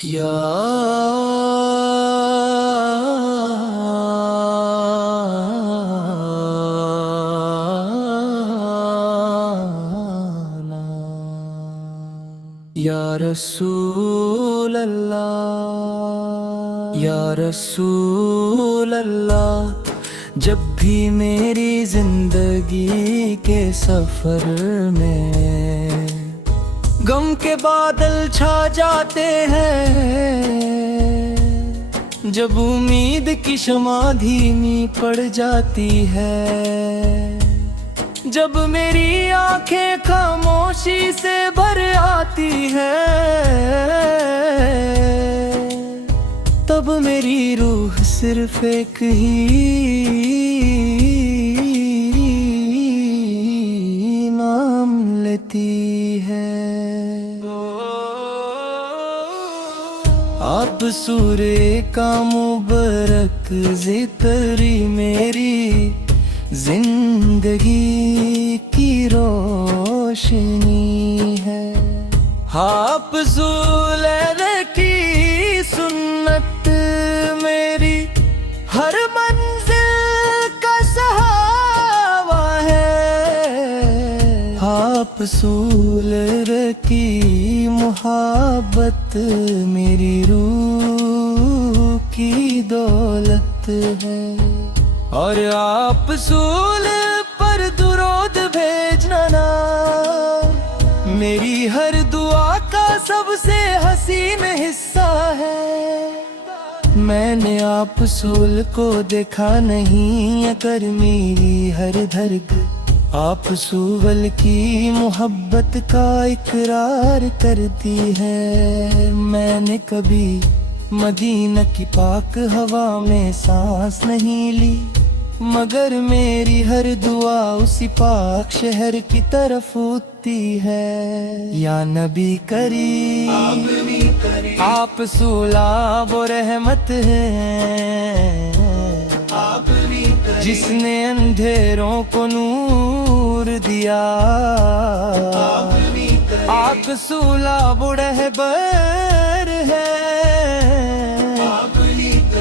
یا رسول اللہ، یا رسول اللہ، جب بھی میری زندگی کے سفر میں غم کے بادل چھا جاتے ہیں، جب امید کی شمع دھیمی پڑ جاتی ہے، جب میری آنکھیں خاموشی سے بھر آتی ہے، تب میری روح صرف ایک ہی نام لیتی ہے۔ آپ سورے کا مبارک ذکری میری زندگی کی روشنی ہے، آپ زولر کی سنت میری ہر منزل کا سہارا ہے، آپ سولر کی محبت میری روح کی دولت ہے، اور آپ رسول پر درود بھیجنا نا میری ہر دعا کا سب سے حسین حصہ ہے۔ میں نے آپ رسول کو دیکھا نہیں، اگر میری ہر دھڑک آپ رسول کی محبت کا اقرار کرتی ہے۔ میں نے کبھی مدینہ کی پاک ہوا میں سانس نہیں لی، مگر میری ہر دعا اسی پاک شہر کی طرف اٹھتی ہے۔ یا نبی کریم آپ رسول و رحمت ہیں، جس نے اندھیروں کو نور دیا، آپ رسول و رہبر ہے،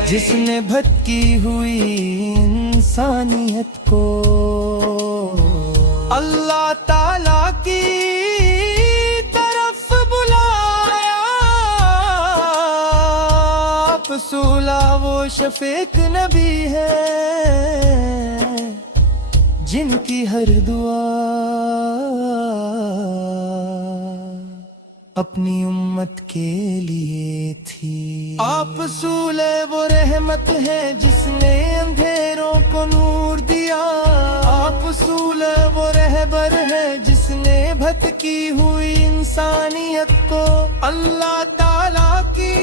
جس نے بھٹکی ہوئی انسانیت کو اللہ تعالیٰ کی طرف بلایا۔ آپ رسول وہ شفیق نبی ہے، جن کی ہر دعا اپنی امت کے لیے تھی۔ آپ رسول وہ رحمت ہے، جس نے اندھیروں کو نور دیا، آپ رسول وہ رہبر ہے، جس نے بھٹکی ہوئی انسانیت کو اللہ تعالیٰ کی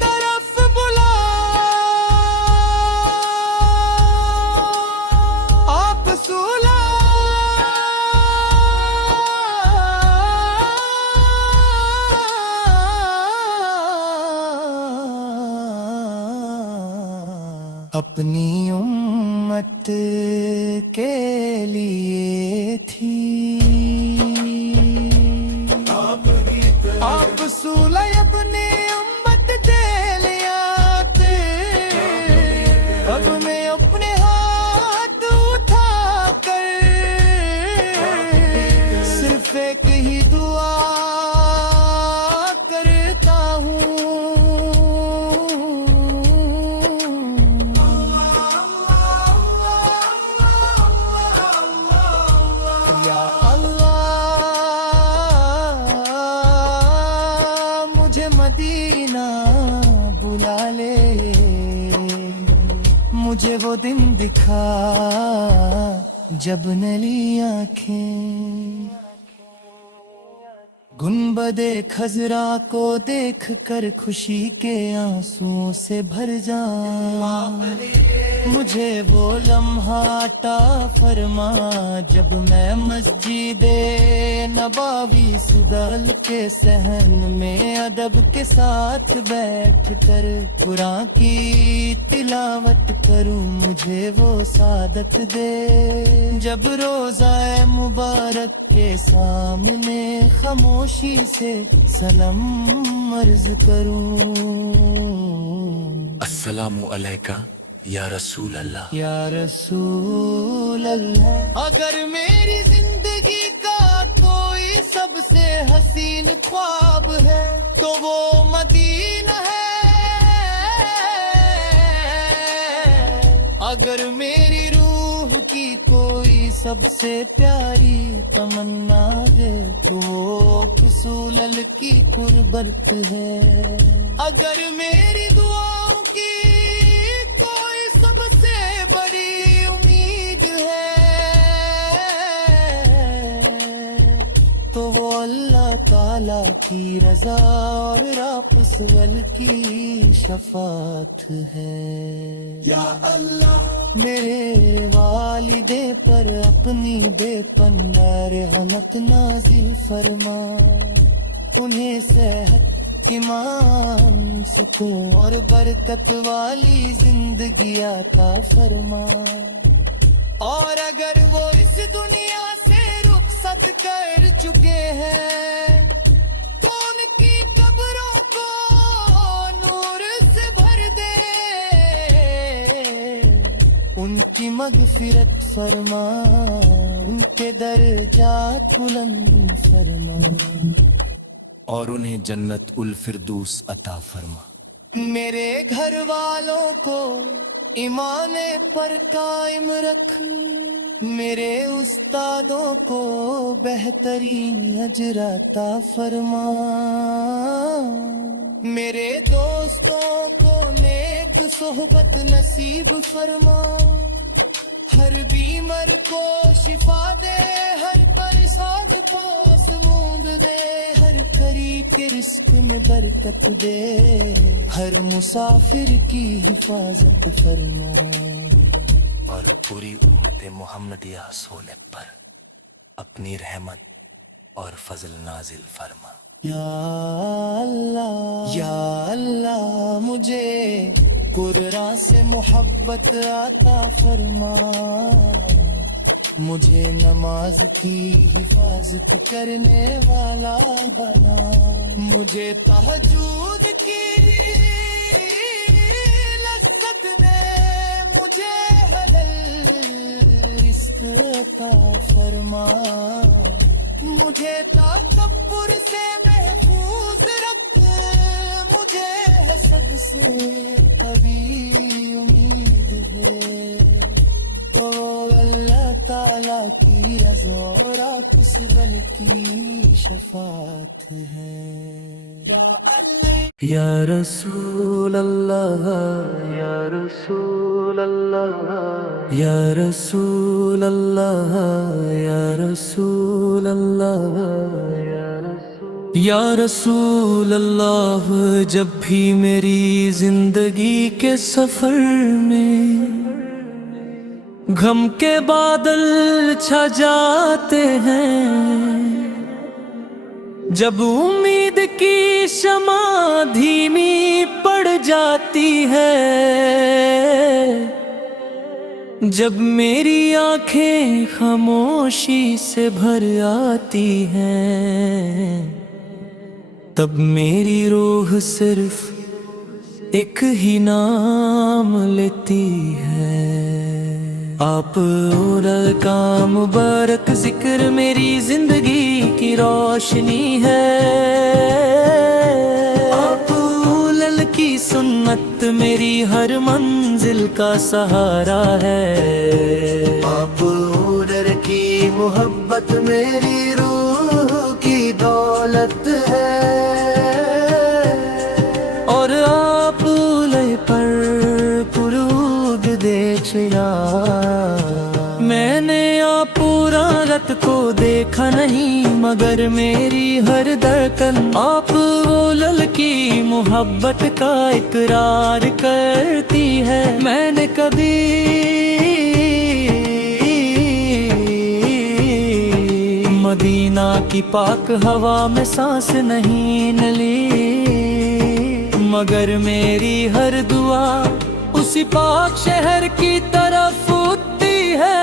طرف بلایا۔ آپ رسول اپنی امت کے لیے تھی۔ آپ رسول اپنی امت کے لیے، اب میں اپنے ہاتھ اٹھا کر صرف ایک ہی دعا کرتا ہوں، مدینہ بلا لے، مجھے وہ دن دکھا جب نلی آنکھیں گنبد خضرا کو دیکھ کر خوشی کے آنسوؤں سے بھر جائیں، مجھے وہ لمحہ عطا فرما جب میں مسجد نبوی صدل کے صحن میں ادب کے ساتھ بیٹھ کر قرآن کی تلاوت کروں، مجھے وہ سعادت دے جب روزہ مبارک کے سامنے خاموشی سے سلام عرض کروں. السلام علیکہ یا رسول اللہ. یا رسول اللہ، اگر میری زندگی کا کوئی سب سے حسین خواب ہے تو وہ مدینہ ہے. اگر میری روح کی کوئی سب سے پیاری تمنا ہے تو وہ رسول کی قربت ہے. اگر میری دعاؤں کی کوئی سب سے بڑی امید ہے تو وہ اللہ تعالیٰ کی رضا اور رسول کی شفاعت ہے. یا اللہ، میرے والدے پر اپنی بے پناہ رحمت نازل فرما. انہیں صحت، ایمان، سکون اور برکت والی زندگی عطا فرما. اور اگر وہ اس دنیا سے رخصت کر چکے ہیں تو ان کی قبروں کو نور سے بھر دے. ان کی مغفرت فرما، ان کے درجات بلند فرما اور انہیں جنت الفردوس عطا فرما. میرے گھر والوں کو ایمان پر قائم رکھ. میرے استادوں کو بہترین اجر عطا فرما. میرے دوستوں کو نیک صحبت نصیب فرما. ہر بیمار کو شفا دے، ہر پریشان کو سمود دے، ہر غریب کے رزق میں برکت دے، ہر مسافر کی حفاظت فرما اور پوری امت محمدیہ سونے پر اپنی رحمت اور فضل نازل فرما. یا اللہ، مجھے قرآن سے محبت عطا فرما. مجھے نماز کی حفاظت کرنے والا بنا. مجھے تہجد کی لذت دے. مجھے حلال رزق عطا فرما. مجھے تکبر سے محفوظ رکھ. مجھے حسد سے کبھی امید ہے تو اللہ تعالیٰ کی رضا اور رسول کی شفاعت ہے. یا رسول اللہ، یا رسول اللہ، یا رسول اللہ، یا رسول اللہ، یا رسول اللہ. جب بھی میری زندگی کے سفر میں غم کے بادل چھا جاتے ہیں، جب امید کی شمع دھیمی پڑ جاتی ہے، جب میری آنکھیں خاموشی سے بھر آتی ہیں، تب میری روح صرف ایک ہی نام لیتی ہے. آپ کا مبارک ذکر میری زندگی کی روشنی ہے. آپ کی سنت میری ہر منزل کا سہارا ہے. آپ کی محبت میری روح کی دولت ہے. اور آپ پر قلوب دیکھا، میں نے آپ رات کو دیکھا نہیں، مگر میری ہر دھڑکن آپ کی محبت کا اقرار کرتی ہے. میں نے کبھی مدینہ کی پاک ہوا میں سانس نہیں لی، مگر میری ہر دعا اسی پاک شہر کی طرف اٹھتی ہے.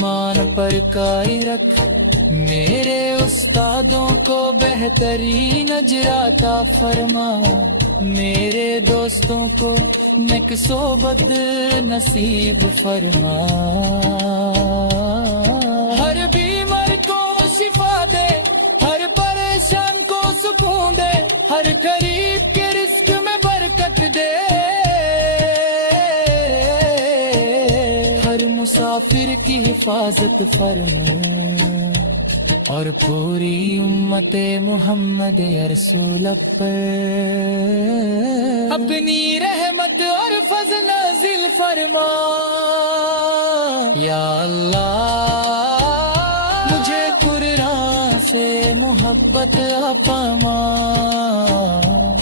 ایمان پر قائم رکھ، میرے استادوں کو بہترین اجر عطا فرما، میرے دوستوں کو نیک صحبت نصیب فرما، ہر بیمار کو شفا دے، ہر پریشان کو سکون دے، ہر غریب کے رزق میں برکت دے، ہر مسافر کی حفاظت فرما، اور پوری امت محمد یا رسول پر اپنی رحمت اور فضل نازل فرما، یا اللہ مجھے قرآن سے محبت فرما،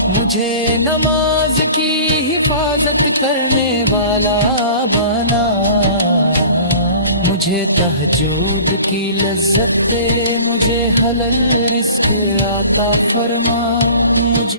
مجھے نماز کی حفاظت کرنے والا بنا، مجھے تہجد کی لذت دے، مجھے حلال رزق عطا فرما، مجھے